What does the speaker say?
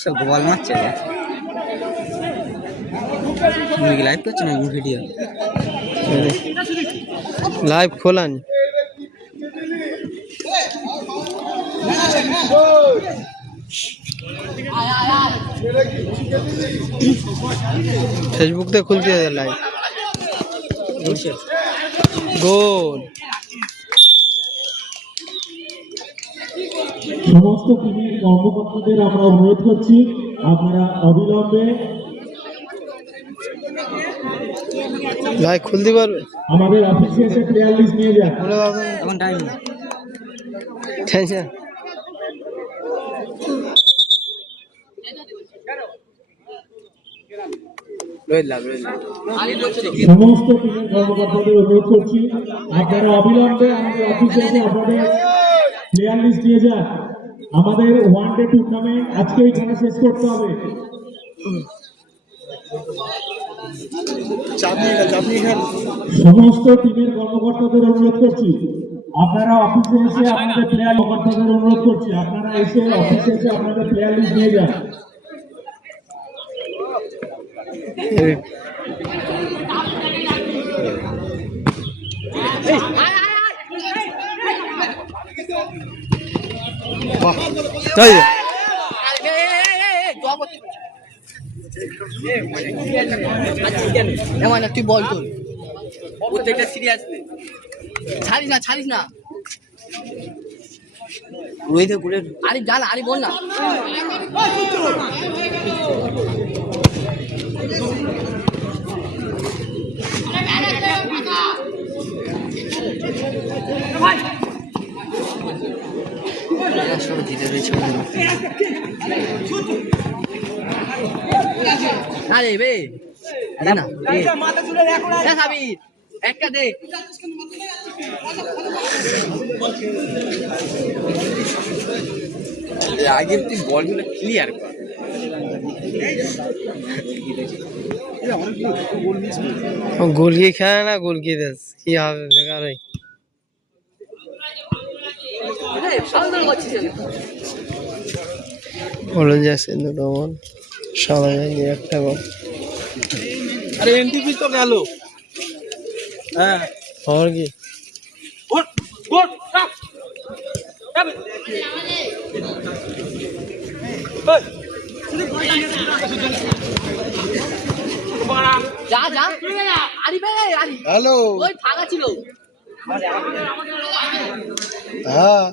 সব গোপাল মারছে তুমি কি লাইভ করছো না ভিডিও লাইভ খোলান ফেসবুক তে খুলতে লাইভ গোল সমস্ত টিমের কর্মকর্তাদের আমরা অনুরোধ করছি আপনারা অবিলম্বে লাইভ খুলতে পারবে আমাদের অফিসে এসে প্লেয়ার লিস্ট নিয়ে যান। এখন টাইম টেনশন সমস্ত টিমের কর্মকর্তাদের অনুরোধ করছি আপনারা অবিলম্বে আমাদের অফিসে এসে আপনাদের প্লেয়ার লিস্ট নিয়ে যান। আমাদের ওয়ানডে টুর্নামেন্ট আজকেই খেলা শেষ করতে হবে। সমস্ত টিমের কর্মকর্তাদের অনুরোধ করছি আপনারা অফিসে এসে আপনাদের প্লেয়ার কর্মকর্তাদের অনুরোধ করছি আপনারা এসে অফিসে এসে আপনাদের প্লেয়ার লিস্ট নিয়ে যান। তুই বল তোর প্রত্যেকটা সিরিয়াস ছাড়িস না আরে জান আরে বল না সব জিতে রয়েছে আরে বে না খাবি একটা দে আগে তুই বলগুলো ক্লিয়ার কর গোলকি খেলে না গোলকি দেশ কি হবে বেকার হয় বলুন যাচ্ছে দুটো বল সবাই একটা বল আরে এনটিপি তো গেল হ্যাঁ और কি যা আরে বে হ্যালো ওই ফাঁকা ছিল হ্যাঁ